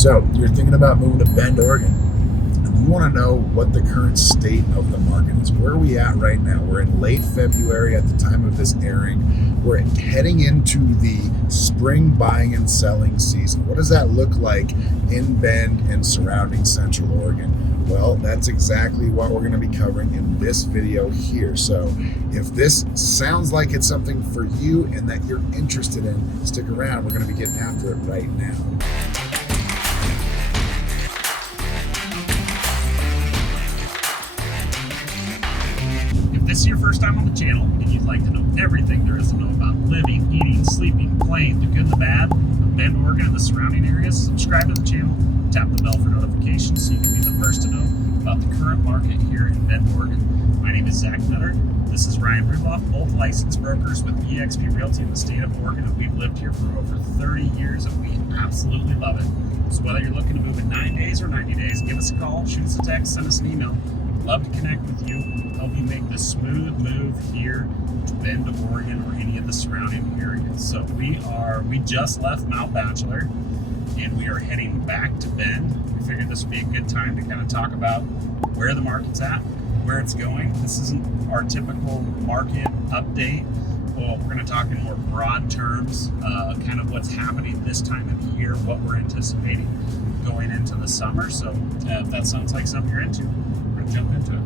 So you're thinking about moving to Bend, Oregon, and you want to know what the current state of the market is. Where are we at right now? We're in late February at the time of this airing. We're heading into the spring buying and selling season. What does that look like in Bend and surrounding Central Oregon? Well, that's exactly what we're going to be covering in this video here. So if this sounds like it's something for you and that you're interested in, stick around. We're going to be getting after it right now. If this is your first time on the channel and you'd like to know everything there is to know about living, eating, sleeping, playing, the good and the bad of Bend, Oregon and the surrounding areas, subscribe to the channel, tap the bell for notifications so you can be the first to know about the current market here in Bend, Oregon. My name is Zach Nutter. This is Ryan Rudloff, both licensed brokers with eXp Realty in the state of Oregon, and we've lived here for over 30 years and we absolutely love it. So whether you're looking to move in 9 days or 90 days, give us a call, shoot us a text, send us an email. Love to connect with you, help you make the smooth move here to Bend, Oregon, or any of the surrounding areas. So we just left Mount Bachelor and we are heading back to Bend. We figured this would be a good time to kind of talk about where the market's at, where it's going. This isn't our typical market update. Well, we're going to talk in more broad terms, kind of what's happening this time of the year, what we're anticipating going into the summer. So if that sounds like something you're into, we're going to jump into it.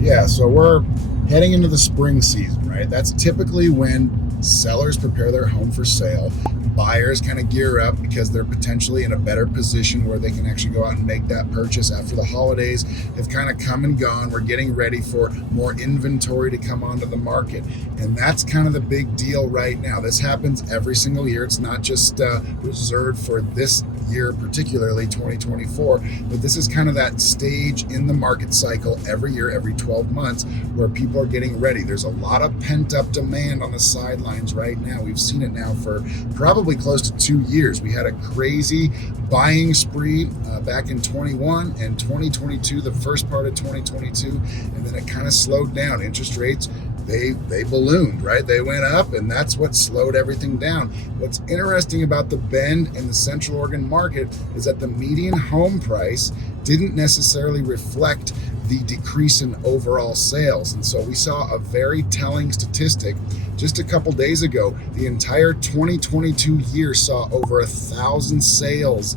Yeah, so we're heading into the spring season, right? That's typically when sellers prepare their home for sale. Buyers kind of gear up because they're potentially in a better position where they can actually go out and make that purchase after the holidays have kind of come and gone. We're getting ready for more inventory to come onto the market. And that's kind of the big deal right now. This happens every single year. It's not just reserved for this year, particularly 2024, but this is kind of that stage in the market cycle every year, every 12 months, where people are getting ready. There's a lot of pent-up demand on the sidelines right now. We've seen it now for probably close to 2 years. We had a crazy buying spree back in 21 and 2022, the first part of 2022, and then it kind of slowed down. Interest rates, they ballooned, right? They went up, and that's what slowed everything down. What's interesting about the Bend and the Central Oregon market is that the median home price didn't necessarily reflect the decrease in overall sales. And so we saw a very telling statistic just a couple days ago. The entire 2022 year saw over 1,000 sales,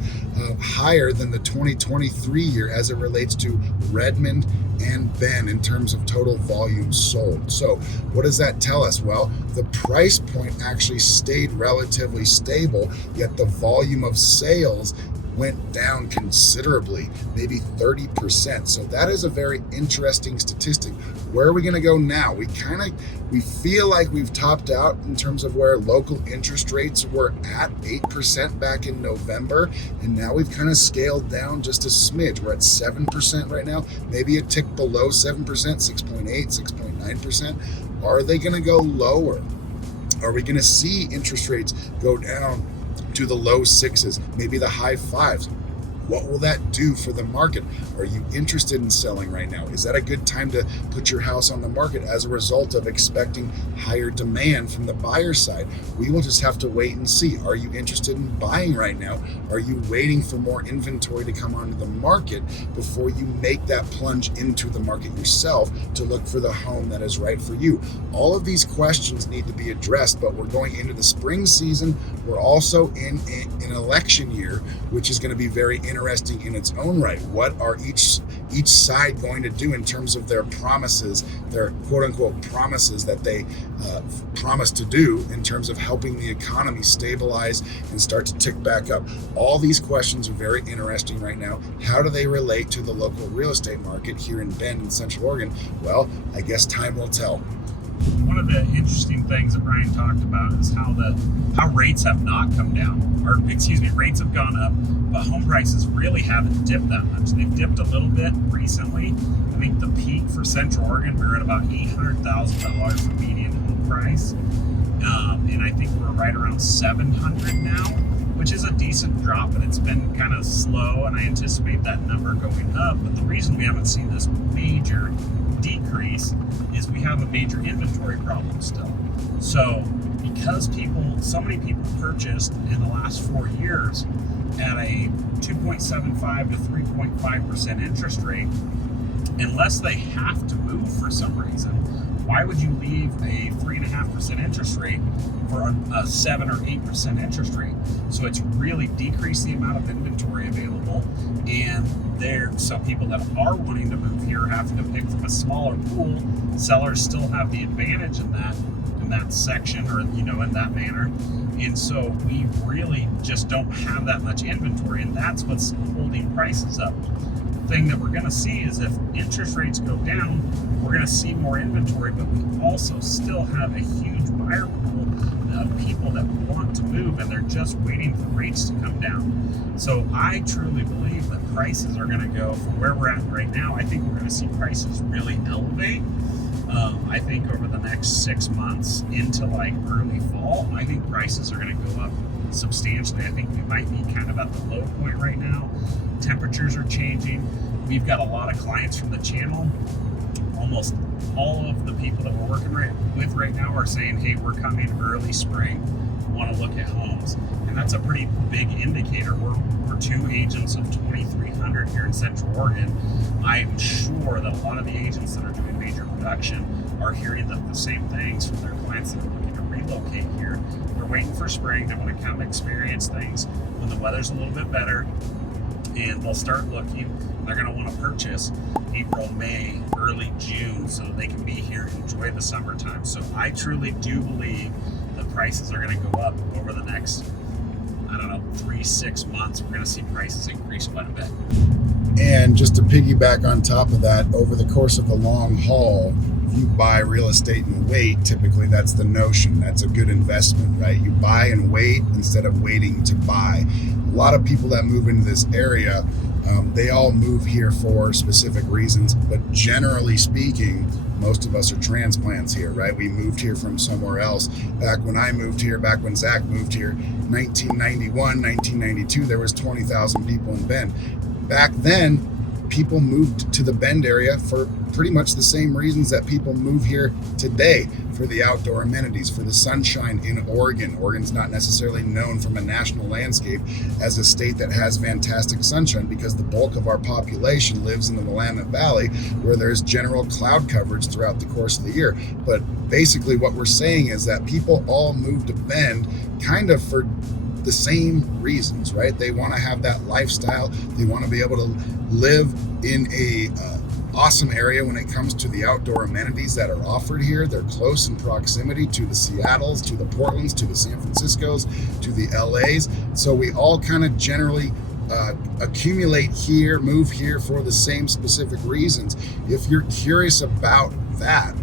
higher than the 2023 year as it relates to Redmond and Bend in terms of total volume sold. So what does that tell us? Well, the price point actually stayed relatively stable, yet the volume of sales went down considerably, maybe 30%. So that is a very interesting statistic. Where are we going to go now? We feel like we've topped out in terms of where local interest rates were at 8% back in November. And now we've kind of scaled down just a smidge. We're at 7% right now, maybe a tick below 7%, 6.8, 6.9%. Are they going to go lower? Are we going to see interest rates go down to the low sixes, maybe the high fives? What will that do for the market? Are you interested in selling right now? Is that a good time to put your house on the market as a result of expecting higher demand from the buyer side? We will just have to wait and see. Are you interested in buying right now? Are you waiting for more inventory to come onto the market before you make that plunge into the market yourself to look for the home that is right for you? All of these questions need to be addressed, but we're going into the spring season. We're also in an election year, which is going to be very interesting in its own right. What are each side going to do in terms of their promises, their quote-unquote promises that they promised to do in terms of helping the economy stabilize and start to tick back up? All these questions are very interesting right now. How do they relate to the local real estate market here in Bend in Central Oregon? Well, I guess time will tell. One of the interesting things that Ryan talked about is how rates have not come down, or rates have gone up, but home prices really haven't dipped that much. They've dipped a little bit recently. I think the peak for Central Oregon, we were at about $800,000 for median home price, and I think we're right around $700 now, which is a decent drop, but it's been kind of slow, and I anticipate that number going up. But the reason we haven't seen this major decrease is we have a major inventory problem still. So because so many people purchased in the last 4 years at a 2.75 to 3.5% interest rate, unless they have to move for some reason, why would you leave a 3.5% interest rate for a 7 or 8% interest rate? So it's really decreased the amount of inventory available, and so people that are wanting to move here are having to pick from a smaller pool. Sellers still have the advantage in that section, or in that manner, and so we really just don't have that much inventory, and that's what's holding prices up. Thing that we're going to see is if interest rates go down, we're going to see more inventory, but we also still have a huge buyer pool of people that want to move, and they're just waiting for rates to come down. So I truly believe that prices are going to go from where we're at right now. I think we're going to see prices really elevate. I think over the next 6 months into like early fall, I think prices are going to go up substantially. I think we might be kind of at the low point right now. Temperatures are changing. We've got a lot of clients from the channel. Almost all of the people that we're working with right now are saying, hey, we're coming early spring, want to look at homes. And that's a pretty big indicator. We're 2 agents of 2,300 here in Central Oregon. I'm sure that a lot of the agents that are doing major production are hearing the same things from their clients that are looking to relocate here. They're waiting for spring. They want to come experience things when the weather's a little bit better, and they'll start looking. They're going to want to purchase April, May, early June, so that they can be here and enjoy the summertime. So I truly do believe the prices are going to go up over the next, 3-6 months. We're going to see prices increase quite a bit. And just to piggyback on top of that, over the course of the long haul, if you buy real estate and wait, typically that's the notion. That's a good investment, right? You buy and wait instead of waiting to buy. A lot of people that move into this area, they all move here for specific reasons, but generally speaking, most of us are transplants here, right? We moved here from somewhere else. Back when I moved here, back when Zach moved here, 1991, 1992, there was 20,000 people in Bend. Back then, people moved to the Bend area for pretty much the same reasons that people move here today, for the outdoor amenities, for the sunshine in Oregon. Oregon's not necessarily known from a national landscape as a state that has fantastic sunshine, because the bulk of our population lives in the Willamette Valley, where there's general cloud coverage throughout the course of the year. But basically what we're saying is that people all move to Bend kind of for the same reasons, right? They want to have that lifestyle. They want to be able to live in a awesome area when it comes to the outdoor amenities that are offered here. They're close in proximity to the Seattles, to the Portlands, to the San Franciscos, to the LAs. So we all kind of generally accumulate here, move here for the same specific reasons. If you're curious about that,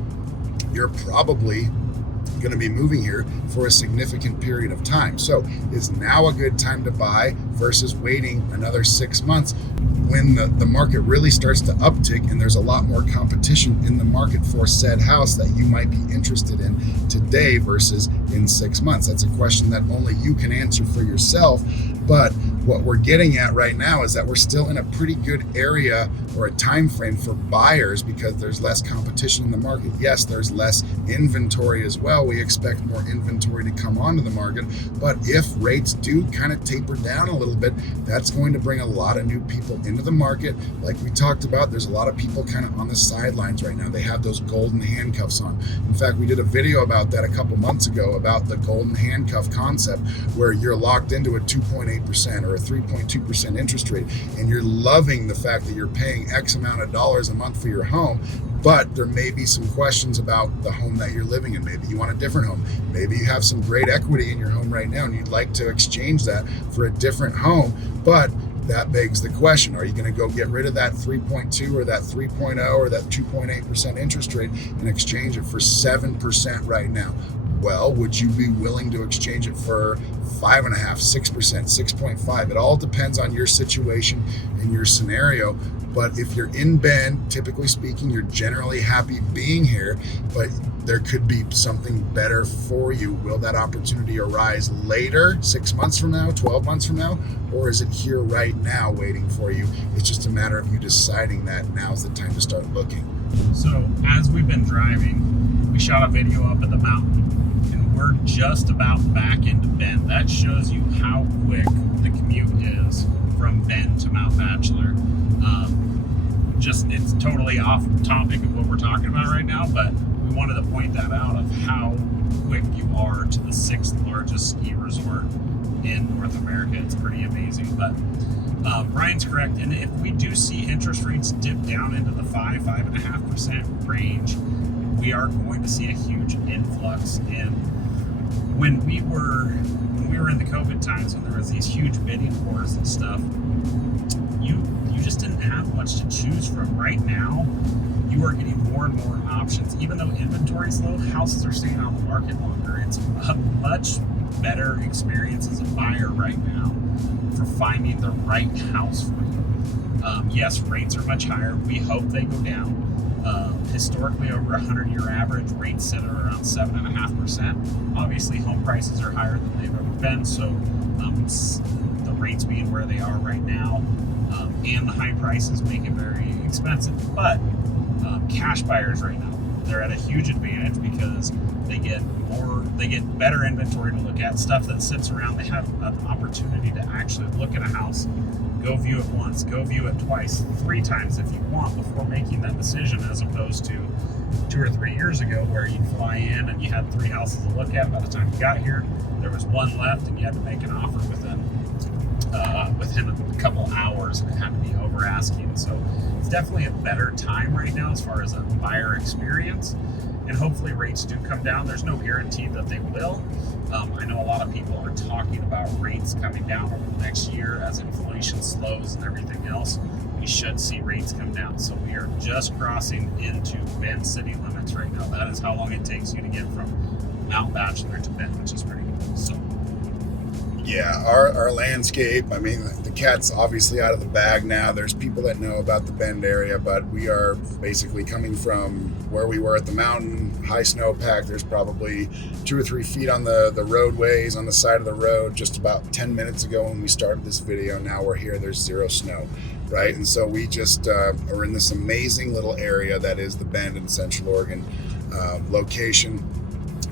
you're probably going to be moving here for a significant period of time. So is now a good time to buy versus waiting another 6 months when the market really starts to uptick and there's a lot more competition in the market for said house that you might be interested in today versus in 6 months? That's a question that only you can answer for yourself. But what we're getting at right now is that we're still in a pretty good area or a time frame for buyers, because there's less competition in the market. Yes, there's less inventory as well. We expect more inventory to come onto the market, but if rates do kind of taper down a little bit, that's going to bring a lot of new people into the market. Like we talked about, there's a lot of people kind of on the sidelines right now. They have those golden handcuffs on. In fact, we did a video about that a couple months ago, about the golden handcuff concept, where you're locked into a 2.8% or a 3.2% interest rate, and you're loving the fact that you're paying X amount of dollars a month for your home, but there may be some questions about the home that you're living in. Maybe you want a different home. Maybe you have some great equity in your home right now and you'd like to exchange that for a different home, but that begs the question, are you going to go get rid of that 3.2 or that 3.0 or that 2.8% interest rate and exchange it for 7% right now? Well, would you be willing to exchange it for 5.5%, 6%, 6.5%? It all depends on your situation and your scenario. But if you're in Bend, typically speaking, you're generally happy being here, but there could be something better for you. Will that opportunity arise later, 6 months from now, 12 months from now, or is it here right now waiting for you? It's just a matter of you deciding that now's the time to start looking. So as we've been driving, we shot a video up at the mountain, and we're just about back into Bend. That shows you how quick the commute is from Bend to Mount Bachelor. Just it's totally off topic of what we're talking about right now, but we wanted to point that out of how quick you are to the 6th largest ski resort in North America. It's pretty amazing. But Ryan's correct, and if we do see interest rates dip down into the 5.5% range, we are going to see a huge influx. And when we were in the COVID times, when there was these huge bidding wars and stuff, you just didn't have much to choose from. Right now, you are getting more and more options. Even though inventory is low, houses are staying on the market longer. It's a much better experience as a buyer right now for finding the right house for you. Yes, rates are much higher. We hope they go down. Historically, over a 100-year average, rates sit at around 7.5%. Obviously, home prices are higher than they've ever been, so the rates being where they are right now and the high prices make it very expensive. But cash buyers right now, they're at a huge advantage because they get better inventory to look at, stuff that sits around. They have an opportunity to actually look at a house, go view it once, go view it twice, 3 times if you want before making that decision, as opposed to 2 or 3 years ago where you'd fly in and you had 3 houses to look at. By the time you got here, there was 1 left and you had to make an offer within a couple hours, and it had to be over asking. So it's definitely a better time right now as far as a buyer experience, and hopefully rates do come down. There's no guarantee that they will. I know a lot of people are talking about rates coming down over the next year as inflation slows and everything else. We should see rates come down. So we are just crossing into Bend city limits right now. That is how long it takes you to get from Mount Bachelor to Bend, which is pretty cool. So yeah, our landscape, I mean, the cat's obviously out of the bag now. There's people that know about the Bend area, but we are basically coming from where we were at the mountain, high snowpack. There's probably 2 or 3 feet on the roadways, on the side of the road. Just about 10 minutes ago when we started this video, now we're here, there's 0 snow, right? And so we just are in this amazing little area that is the Bend in Central Oregon location.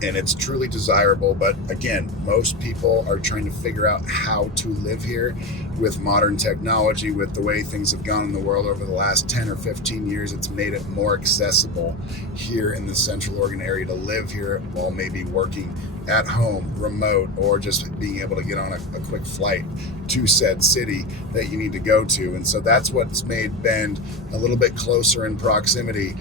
And it's truly desirable, but again, most people are trying to figure out how to live here with modern technology. With the way things have gone in the world over the last 10 or 15 years, it's made it more accessible here in the Central Oregon area to live here while maybe working at home, remote, or just being able to get on a quick flight to said city that you need to go to. And so that's what's made Bend a little bit closer in proximity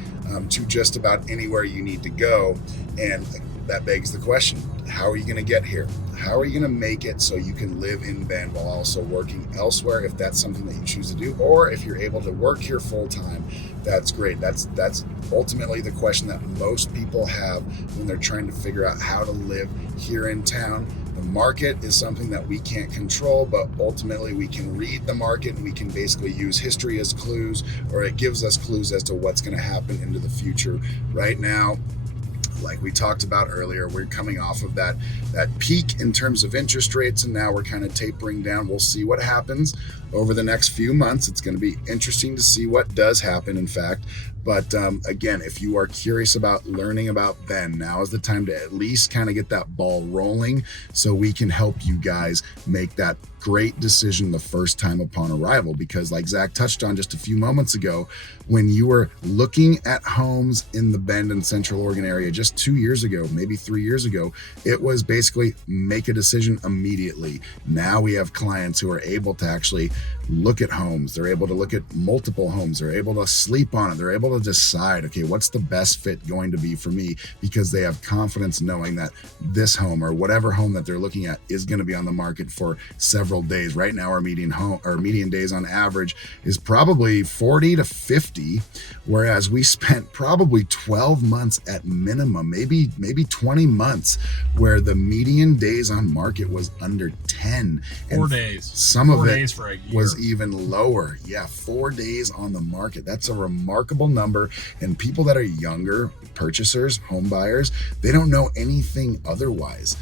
to just about anywhere you need to go. And that begs the question, how are you going to get here? How are you going to make it so you can live in Bend while also working elsewhere, if that's something that you choose to do? Or if you're able to work here full time, that's great. That's ultimately the question that most people have when they're trying to figure out how to live here in town. The market is something that we can't control, but ultimately we can read the market and we can basically use history as clues, or it gives us clues as to what's going to happen into the future. Right now, like we talked about earlier, we're coming off of that peak in terms of interest rates, and now we're kind of tapering down. We'll see what happens over the next few months. It's going to be interesting to see what does happen, in fact. But again, if you are curious about learning about Bend, now is the time to at least kind of get that ball rolling so we can help you guys make that great decision the first time upon arrival. Because like Zach touched on just a few moments ago, when you were looking at homes in the Bend and Central Oregon area just 2 years ago, maybe 3 years ago, it was basically make a decision immediately. Now we have clients who are able to actually look at homes. They're able to look at multiple homes. They're able to sleep on it. They're able to decide, okay, what's the best fit going to be for me, because they have confidence knowing that this home or whatever home that they're looking at is going to be on the market for several days. Right now, our median days on average is probably 40 to 50, whereas we spent probably 12 months at minimum, maybe 20 months, where the median days on market was under 10. 4 days. Some of it for a year was even lower. Yeah, 4 days on the market. That's a remarkable number. And people that are younger, purchasers, home buyers, they don't know anything otherwise.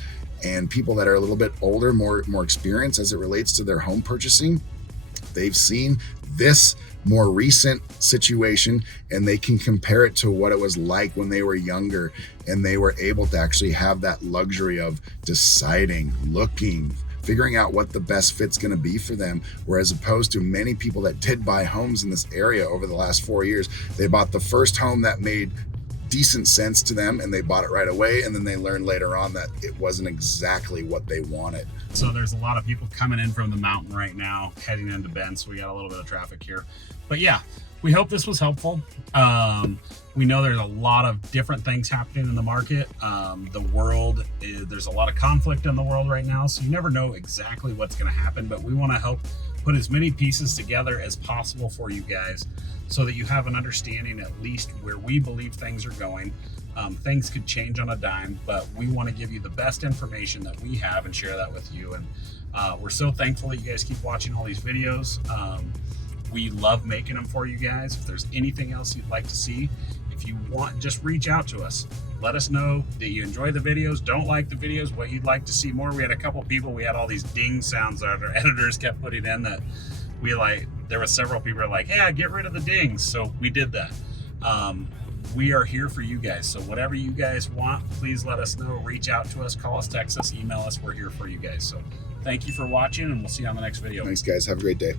And people that are a little bit older, more experienced as it relates to their home purchasing, they've seen this more recent situation and they can compare it to what it was like when they were younger and they were able to actually have that luxury of deciding, looking, figuring out what the best fit's going to be for them. Whereas opposed to many people that did buy homes in this area over the last 4 years, they bought the first home that made decent sense to them and they bought it right away, and then they learned later on that it wasn't exactly what they wanted. So there's a lot of people coming in from the mountain right now heading into Bend, so we got a little bit of traffic here. But yeah, we hope this was helpful. We know there's a lot of different things happening in the market. There's a lot of conflict in the world right now, so you never know exactly what's going to happen, but we want to help put as many pieces together as possible for you guys so that you have an understanding at least where we believe things are going. Things could change on a dime, but we want to give you the best information that we have and share that with you. And we're so thankful that you guys keep watching all these videos. We love making them for you guys. If there's anything else you'd like to see, if you want, just reach out to us. Let us know that you enjoy the videos, don't like the videos, what you'd like to see more. We had a couple people, we had all these ding sounds that our editors kept putting in that we like. There were several people who were like, yeah, get rid of the dings. So we did that. We are here for you guys. So whatever you guys want, please let us know. Reach out to us, call us, text us, email us. We're here for you guys. So thank you for watching, and we'll see you on the next video. Thanks, guys. Have a great day.